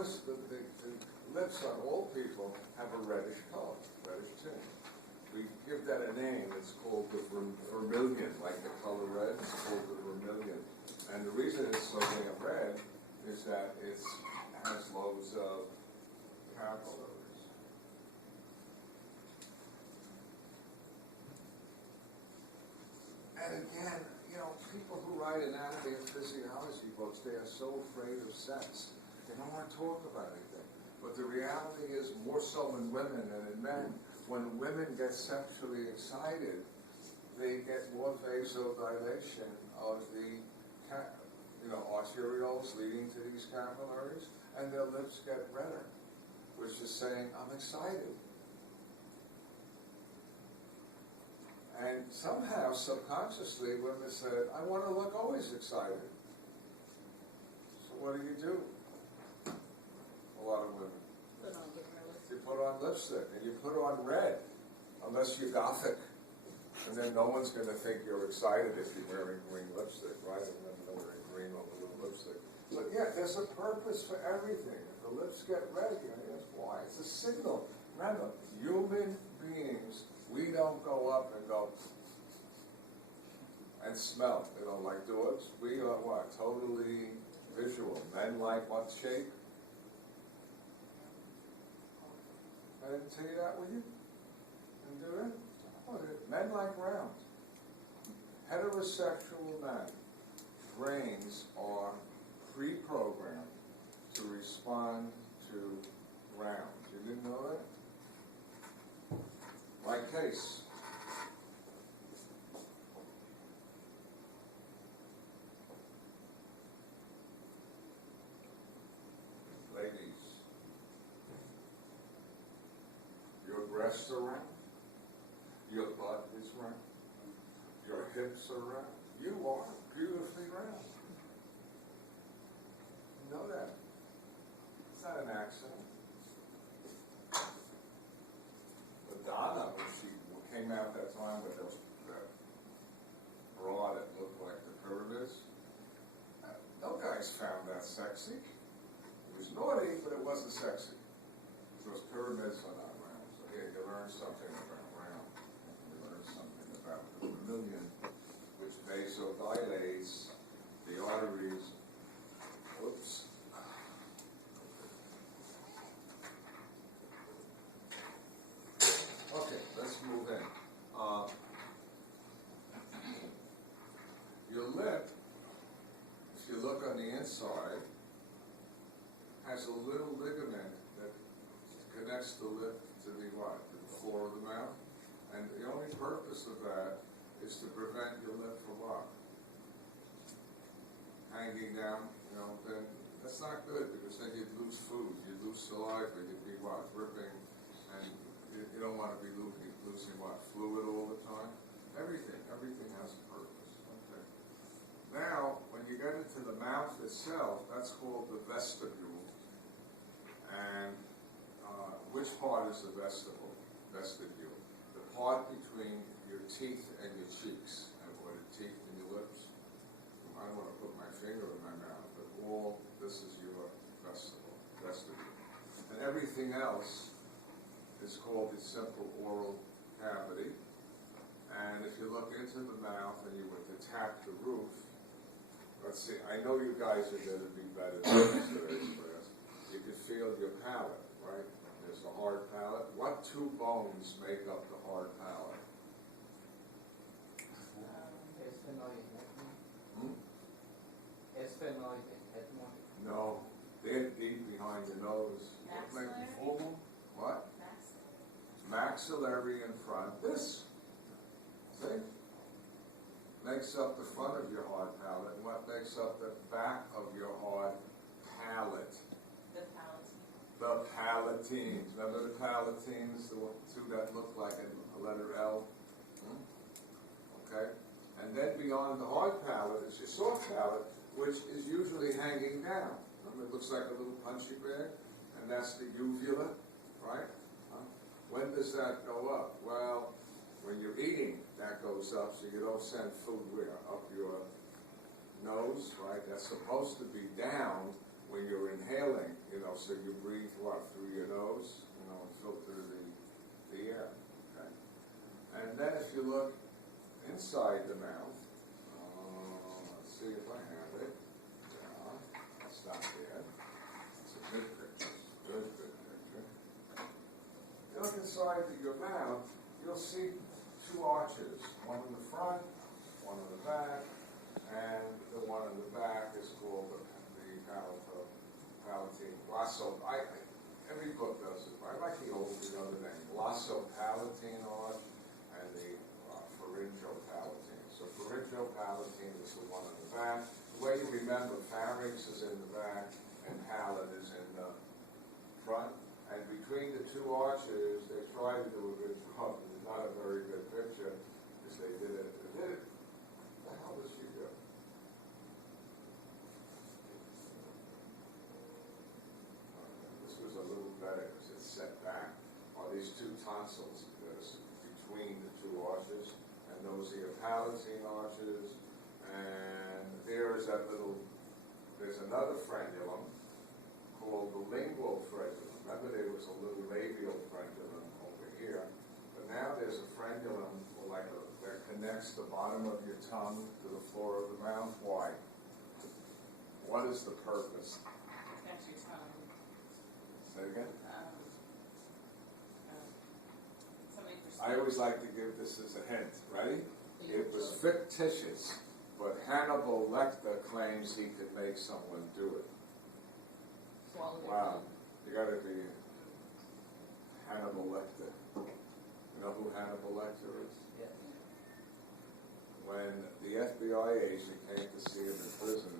notice that the lips on all people have a reddish color, reddish tint. We give that a name. It's called the vermilion, like the color red. It's called the vermilion. And the reason it's so damn red is that it has loads of capillaries. And again, you know, people who write anatomy and physiology books, they are so afraid of sex. They don't want to talk about anything. But the reality is, more so in women than in men, when women get sexually excited, they get more vasodilation of the arterioles leading to these capillaries, and their lips get redder, which is saying, I'm excited. And somehow, subconsciously, women said, I want to look always excited. So what do? A lot of women. You put on lipstick, and you put on red, unless you're gothic. And then no one's going to think you're excited if you're wearing green lipstick, right? And then they're wearing green or blue lipstick. But yeah, there's a purpose for everything. If the lips get red, you know, that's why. It's a signal. Remember, human beings, we don't go up and go and smell, you know, like dogs. We are what? Totally visual. Men like what shape? I didn't tell you that, will you? Didn't do that? Oh, men like round. Heterosexual men, brains are pre-programmed to respond to round. You didn't know that? My case. Ladies, your breasts are round, your butt is round, your hips are round. You are beautifully round. You know that. It's not an accident. Madonna, when she came out that time with that bra that looked like the pyramids, no guys found that sexy. It was naughty, but it wasn't sexy. Those pyramids are not round. So yeah, you learn something about round. You learn something about the vermilion, which vasodilates the arteries. Whoops. Okay, let's move in. Your lip, if you look on the inside, has a little ligament that connects the lip to the what? To the floor of the mouth. And the only purpose of that is to prevent your lip from what? Hanging down, you know, then that's not good, because then you'd lose food, you'd lose saliva, you'd be what? Dripping, and you don't want to be losing what? Fluid all the time. Everything has a purpose. Okay. Now, when you get into the mouth itself, that's called the vestibule. And which part is the vestibule? The part between your teeth and your cheeks, or the teeth and your lips. I don't want to put my finger in my mouth, but all this is your vestibule. And everything else is called the simple oral cavity. And if you look into the mouth and you were to tap the roof, let's see, I know you guys are going to be better than today's class. You can feel your palate, right? There's the hard palate. What two bones make up the hard palate? No, they're deep behind the nose. Maxillary? What? Maxillary in front. This, see? Makes up the front of your hard palate. And what makes up the back of your hard palate? The palatines. Remember the palatines, the two that look like a letter L? Okay? And then beyond the hard palate is your soft palate, which is usually hanging down. Remember, it looks like a little punching bag, and that's the uvula, right? When does that go up? Well, when you're eating, that goes up, so you don't send food where? Up your nose, right? That's supposed to be down when you're inhaling, so you breathe what, through your nose, and filter the air, okay? And then if you look inside the mouth, let's see if I have it. Yeah, that's not bad. It's a good picture. Good picture. You look inside your mouth, you'll see two arches, one in the front, one in the back, and the one in the back is called the palatine glosso. Every book does it. I like the other name, glossopalatine arch, and the pharyngopalatine. So pharyngopalatine is the one in the back. The way you remember, pharynx is in the back, and palate is in the front. And between the two arches, they try to do a good job. It's not a very good picture, because they did it. What the hell did she do? This was a little better, because it's set back. These two tonsils between the two arches, and those are your palatine arches. And there's another frenulum called the lingual frenulum. Remember, there was a little labial frenulum over here, but now there's a frenulum that connects the bottom of your tongue to the floor of the mouth. Why? What is the purpose? Protect your tongue. Say again? I I always like to give this as a hint. Ready? It was fictitious, but Hannibal Lecter claims he could make someone do it. Swallow their Wow. tongue. You gotta be Hannibal Lecter. You know who Hannibal Lecter is? Yeah. When the FBI agent came to see him in prison and